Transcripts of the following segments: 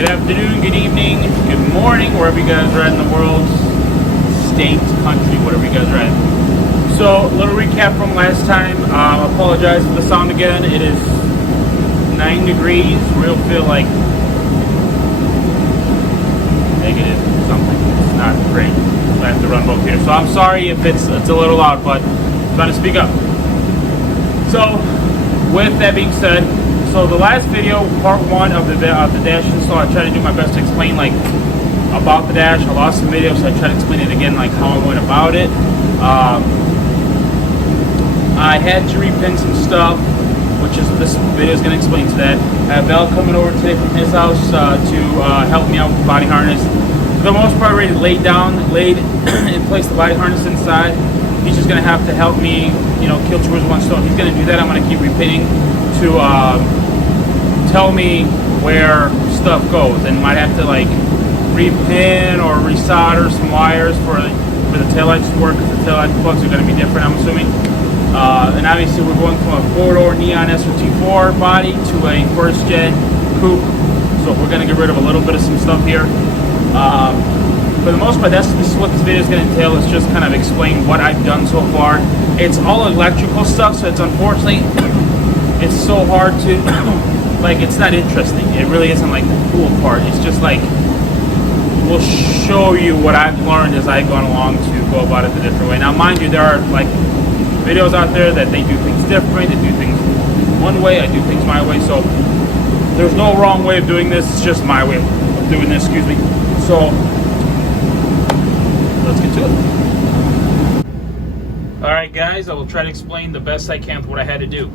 Good afternoon, good evening, good morning, wherever you guys are at in the world, state, country, whatever you guys are at. So, a little recap from last time. I apologize for the sound again. It is 9 degrees. Real feel like negative something. It's not great. So I have to run both here. So I'm sorry if it's a little loud, but I'm trying to speak up. So, with that being said, so the last video, part one of the dash install, I tried to do my best to explain like about the dash. I lost some videos, so I tried to explain it again, like how I went about it. I had to repin some stuff, which is this video is going to explain to that. I have Val coming over today from his house to help me out with the body harness. For the most part, already laid in place the body harness inside. He's just going to have to help me, kill two birds with one stone. He's going to do that. I'm going to keep repinning to tell me where stuff goes, and might have to like repin or resolder some wires for the taillights to work, because the taillight plugs are going to be different, I'm assuming. And obviously we're going from a 4-door neon Srt4 body to a first gen coupe, so we're going to get rid of a little bit of some stuff here. For the most part, this is what this video is going to entail. Is just kind of explain what I've done so far. It's all electrical stuff, so it's unfortunately it's so hard to like, it's not interesting. It really isn't like the cool part. It's just like, we'll show you what I've learned as I've gone along to go about it the different way. Now, mind you, there are like videos out there that they do things different. They do things one way. I do things my way. So there's no wrong way of doing this. It's just my way of doing this. Excuse me. So let's get to it. All right, guys. I will try to explain the best I can what I had to do.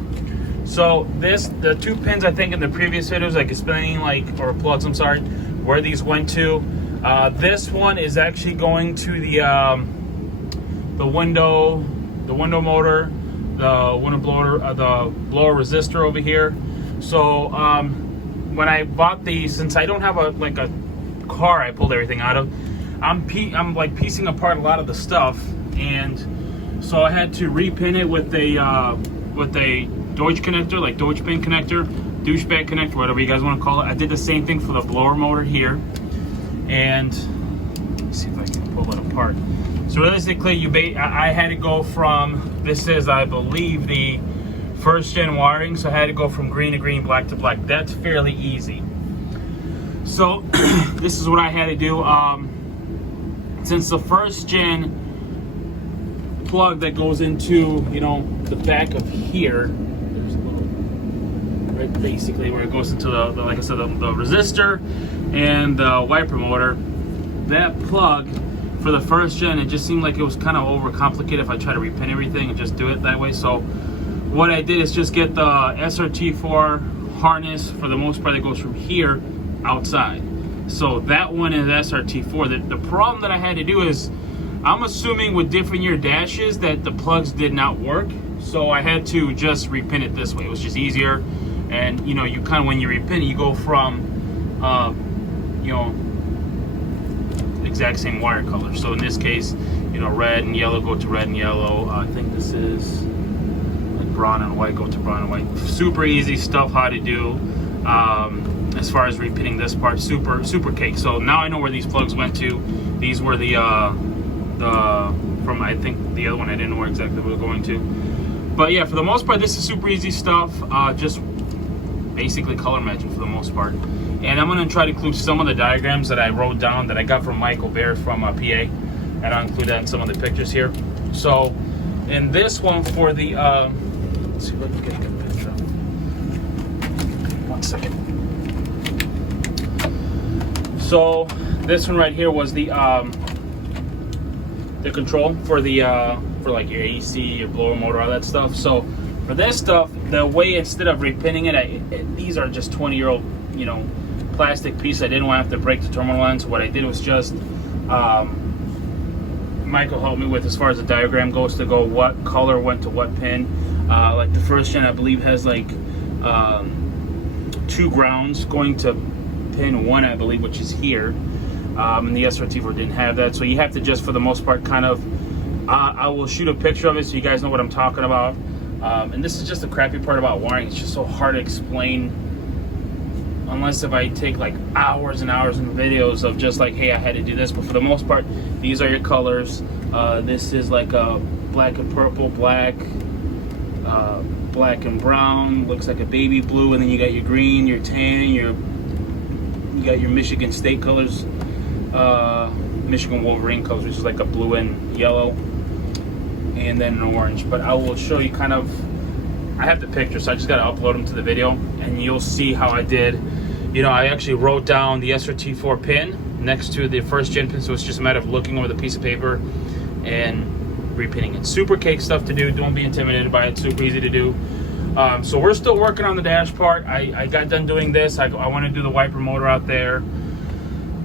So the two pins, I think in the previous videos, like explaining or plugs, I'm sorry, where these went to. This one is actually going to the window motor, the window blower, the blower resistor over here. So when I bought these, since I don't have a car I pulled everything out of, I'm like piecing apart a lot of the stuff, and so I had to repin it with a Deutsch connector, like Deutsch pin connector, douchebag connector, whatever you guys want to call it. I did the same thing for the blower motor here, and let's see if I can pull it apart. So realistically, I had to go from, this is, I believe, the first gen wiring, so I had to go from green to green, black to black. That's fairly easy. So this is what I had to do. Since the first gen plug that goes into, the back of here, there's a little, right, basically where it goes into the like I said, the resistor and the wiper motor. That plug for the first gen, it just seemed like it was kind of overcomplicated if I try to repin everything and just do it that way. So what I did is just get the Srt4 harness, for the most part, that goes from here outside. So that one is Srt4. The problem that I had to do is, I'm assuming with different year dashes that the plugs did not work, so I had to just repin it this way. It was just easier, and you kind of, when you repin it, you go from exact same wire color. So in this case, red and yellow go to red and yellow. I think this is like brown and white go to brown and white. Super easy stuff how to do. As far as repinning this part, super cake. So now I know where these plugs went to. These were from, I think, the other one I didn't know where exactly we were going to. But yeah, for the most part, this is super easy stuff. Just basically color matching for the most part. And I'm going to try to include some of the diagrams that I wrote down that I got from Michael Bear from PA, and I'll include that in some of the pictures here. So in this one for the let's see if I can get a good picture. 1 second. So this one right here was the control for for like your AC, your blower motor, all that stuff. So for this stuff, the way, instead of repinning it, these are just 20-year-old plastic piece. I didn't want to have to break the terminal line, so what I did was just Michael helped me with, as far as the diagram goes, to go what color went to what pin. Like the first gen, I believe, has like 2 grounds going to pin 1, I believe, which is here. And the Srt4 didn't have that, so you have to just, for the most part, kind of, I will shoot a picture of it so you guys know what I'm talking about. And this is just the crappy part about wiring. It's just so hard to explain unless if I take like hours and hours in videos of just like, hey, I had to do this. But for the most part, these are your colors. This is like a black and purple, black and brown, looks like a baby blue, and then you got your green, your tan, you got your Michigan State colors, Michigan Wolverine colors, which is like a blue and yellow, and then an orange. But I will show you kind of, I have the picture, so I just got to upload them to the video, and you'll see how I did. You know, I actually wrote down the Srt4 pin next to the first gen pin, so it's just a matter of looking over the piece of paper and repinning it. Super cake stuff to do. Don't be intimidated by it. Super easy to do. So we're still working on the dash part. I got done doing this. I want to do the wiper motor out there.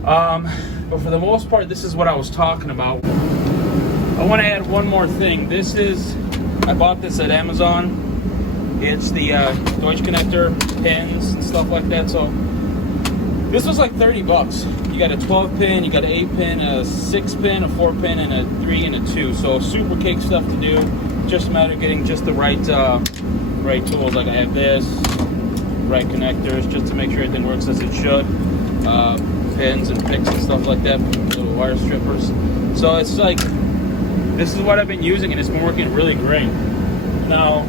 But for the most part, this is what I was talking about. I want to add one more thing. This is, I bought this at Amazon. It's the Deutsch connector pins and stuff like that. So this was like 30 bucks. You got a 12 pin, you got an 8 pin, a 6 pin, a 4 pin, and a 3 and a 2. So super cake stuff to do. Just a matter of getting just the right right tools. Like I have this, right connectors, just to make sure everything works as it should. Pins and picks and stuff like that, little wire strippers. So it's like, this is what I've been using, and it's been working really great. Now,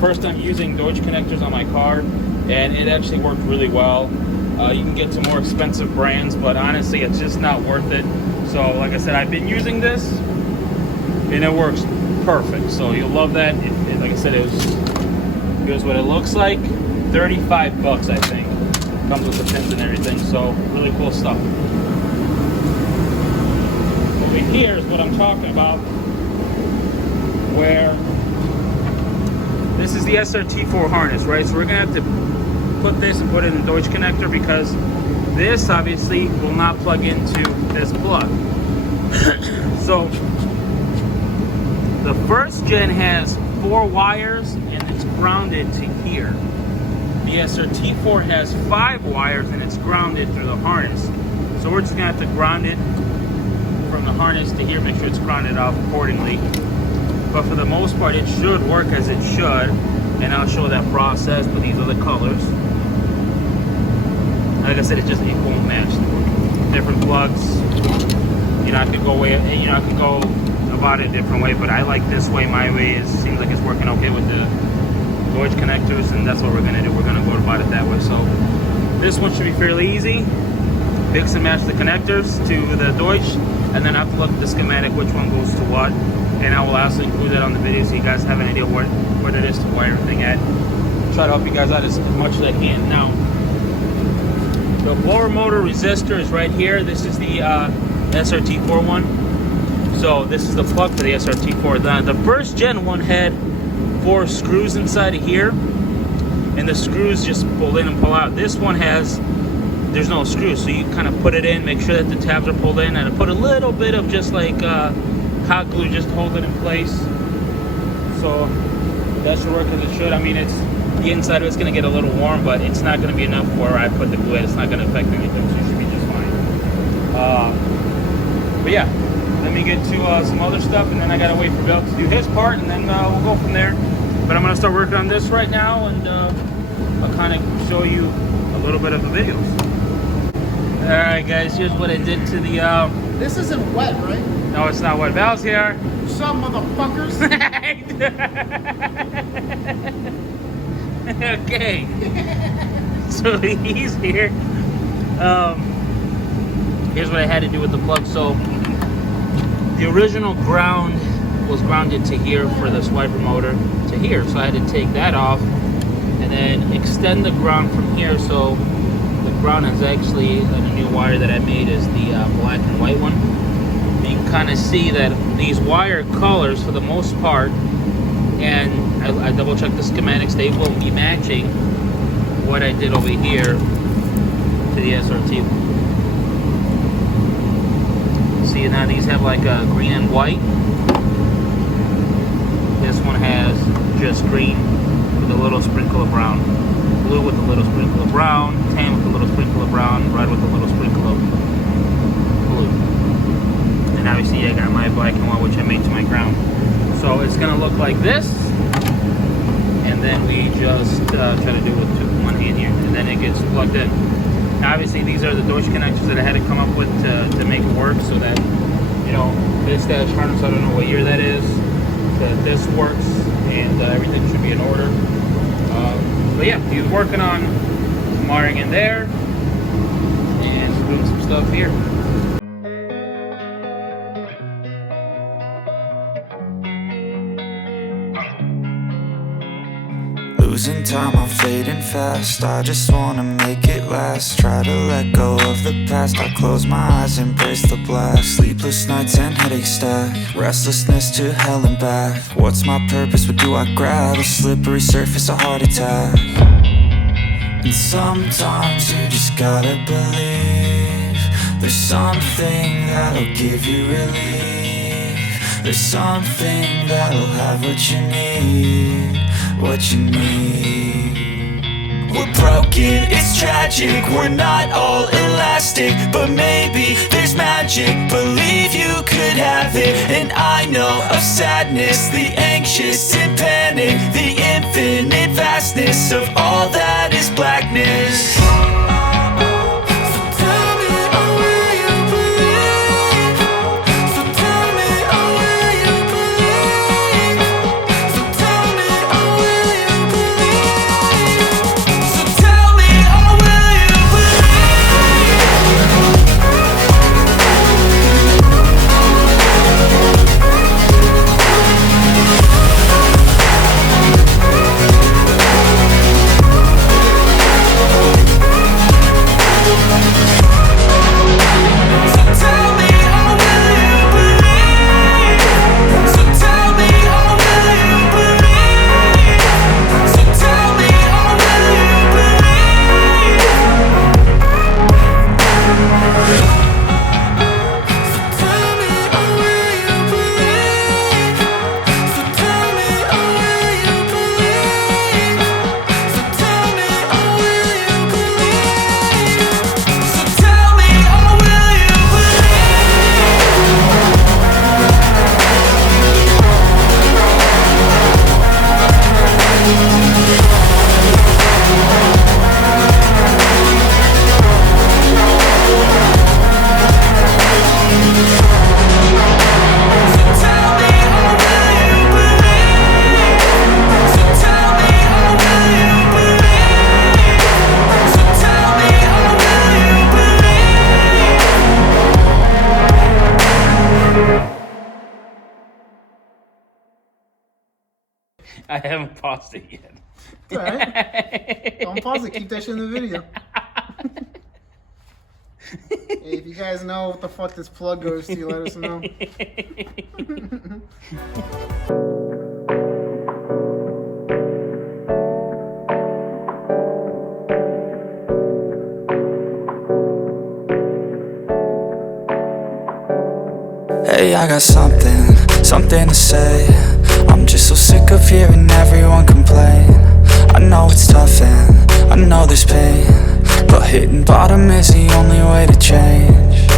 first time using Deutsch connectors on my car, and it actually worked really well. You can get to more expensive brands, but honestly, it's just not worth it. So, like I said, I've been using this, and it works perfect. So you'll love that. Like I said, here's what it looks like. 35 bucks, I think. Comes with the pins and everything. So really cool stuff. Over here is what I'm talking about, where this is the Srt4 harness, right? So we're gonna have to put this and put it in the Deutsch connector, because this obviously will not plug into this plug. So the first gen has 4 wires and it's grounded to here. The Srt4 has 5 wires and it's grounded through the harness. So we're just gonna have to ground it from the harness to here, make sure it's grounded off accordingly. But for the most part, it should work as it should, and I'll show that process. But these are the colors. Like I said, it won't match. Different plugs. You know, I could go about it a different way, but I like this way. My way seems like it's working okay with the Deutsch connectors, and that's what we're gonna do. We're gonna go about it that way. So this one should be fairly easy. Mix and match the connectors to the Deutsch, and then I have to look at the schematic which one goes to what, and I will also include that on the video so you guys have an idea what it is to wire everything at. Try to help you guys out as much as I can. Now, the blower motor resistor is right here. This is the Srt4 one. So this is the plug for the Srt4. The first gen one had 4 screws inside of here, and the screws just pull in and pull out. This one there's no screws, so you kind of put it in, make sure that the tabs are pulled in, and I put a little bit of just like hot glue just to hold it in place. So that should work as it should. I mean, the inside of it's going to get a little warm, but it's not going to be enough where I put the glue in. It's not going to affect anything, so you should be just fine. But yeah, let me get to some other stuff, and then I got to wait for Bill to do his part, and then we'll go from there. But I'm going to start working on this right now, and I'll kind of show you a little bit of the videos. Alright guys, here's what I did to the This isn't wet, right? No, it's not wet. Val's here. Some motherfuckers. Okay. So he's here. Here's what I had to do with the plug. So the original ground was grounded to here for the swiper motor to here. So I had to take that off and then extend the ground from here. So the ground is actually a new wire that I made is the black and white one. You can kind of see that these wire colors for the most part, and I double checked the schematics, they will be matching what I did over here to the Srt. See, now these have like a green and white. This one has just green with a little sprinkle of brown. Blue with a little sprinkle of brown, tan with a little sprinkle of brown, red with a little sprinkle of blue. And obviously I got my black and white, which I made to my ground. So it's gonna look like this, and then we just try to do it with one hand here. and then it gets plugged in. Now, obviously, these are the Deutsch connectors that I had to come up with to make it work, so that, you know, this dash harness, I don't know what year that is, that this works, and everything should be in order. But yeah, he's working on some wiring in there and doing some stuff here. Losing time, I'm fading fast. I just wanna make it last. Try to let go of the past. I close my eyes, embrace the blast. Sleepless nights and headaches stack. Restlessness to hell and back. What's my purpose? What do I grab? A slippery surface, a heart attack. And sometimes you just gotta believe there's something that'll give you relief. There's something that'll have what you need. What you need. We're broken, it's tragic. We're not all elastic, but maybe there's magic. Believe you could have it. And I know of sadness, the anxious and panic, the infinite vastness of all that is blackness. I haven't paused it yet. It's alright. Don't pause it. Keep that shit in the video. Hey, if you guys know what the fuck this plug goes to, let us know. Hey, I got something to say. I'm just so sick of hearing everyone complain. I know it's tough and I know there's pain, but hitting bottom is the only way to change.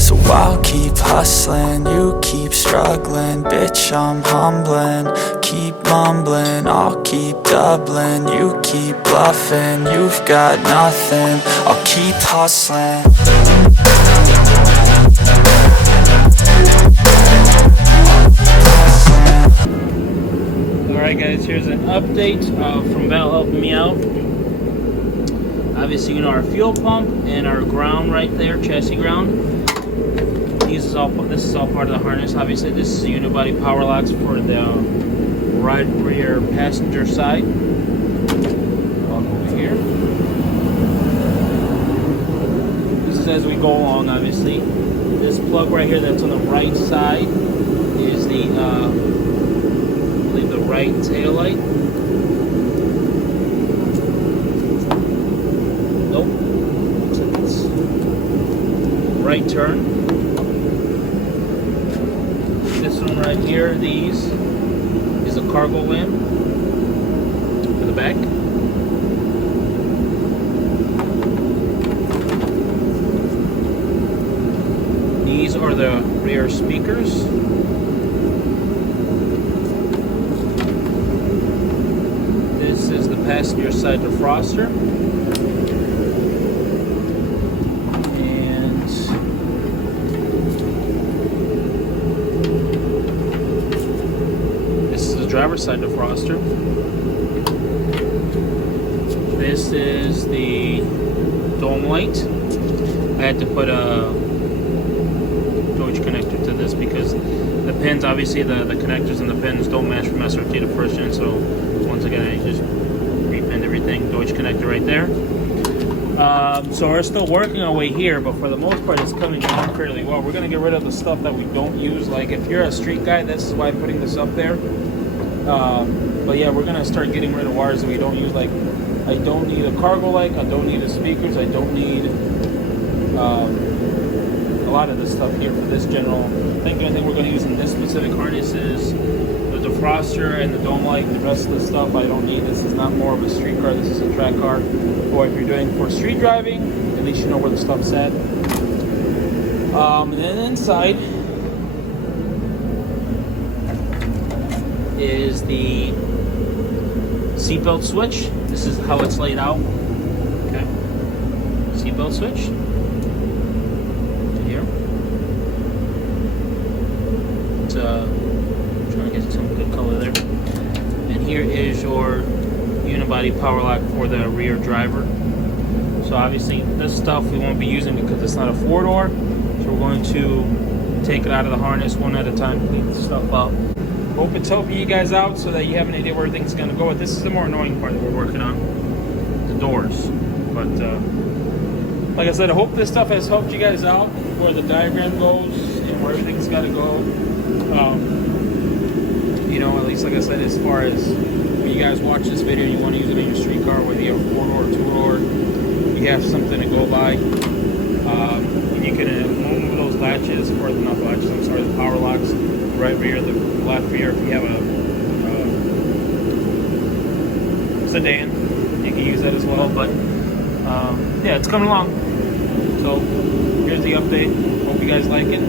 So I'll keep hustling, you keep struggling. Bitch, I'm humbling, keep mumbling. I'll keep doubling, you keep bluffing. You've got nothing, I'll keep hustling. Alright guys, here's an update from Val helping me out. Obviously, you know, our fuel pump and our ground right there, chassis ground. This is all part of the harness. Obviously, this is the unibody power locks for the right rear passenger side. Walk over here. This is as we go along, obviously. This plug right here that's on the right side is the the right tail light. Nope. Looks like it's right turn. This one right here, these, is a cargo lamp for the back. These are the rear speakers. This is the passenger side defroster. driver's side defroster. This is the dome light. I had to put a Deutsch connector to this because the pins, obviously the connectors and the pins don't match from SRT to first gen. So once again, I just repinned everything. Deutsch connector right there. So we're still working our way here, but for the most part, it's coming along fairly well. We're gonna get rid of the stuff that we don't use. Like if you're a street guy, this is why I'm putting this up there. But yeah, we're gonna start getting rid of wires that we don't use. Like I don't need a cargo light. I don't need the speakers. I don't need a lot of this stuff here for this general thing. The only thing we're gonna use in this specific harness is the defroster and the dome light. The rest of the stuff I don't need. This is not more of a street car. This is a track car. Or if you're doing for street driving, at least you know where the stuff's at. And then inside is the seatbelt switch. This is how it's laid out. Okay, seatbelt switch. Here. It's trying to get some good color there. And here is your unibody power lock for the rear driver. So obviously this stuff we won't be using because it's not a 4-door. So we're going to take it out of the harness one at a time, clean the stuff up. Hope it's helping you guys out so that you have an idea where everything's going to go. This is the more annoying part that we're working on, the doors. But like I said, I hope this stuff has helped you guys out, where the diagram goes and where everything's got to go. You know, at least like I said, as far as when you guys watch this video and you want to use it in your street car, whether you have a 4-door or 2-door, you have something to go by. You can move those latches, or not latches, I'm sorry, the power locks, the right rear, the left rear. If you have a sedan, you can use that as well. But yeah, it's coming along. So here's the update. Hope you guys like it.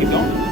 Keep going.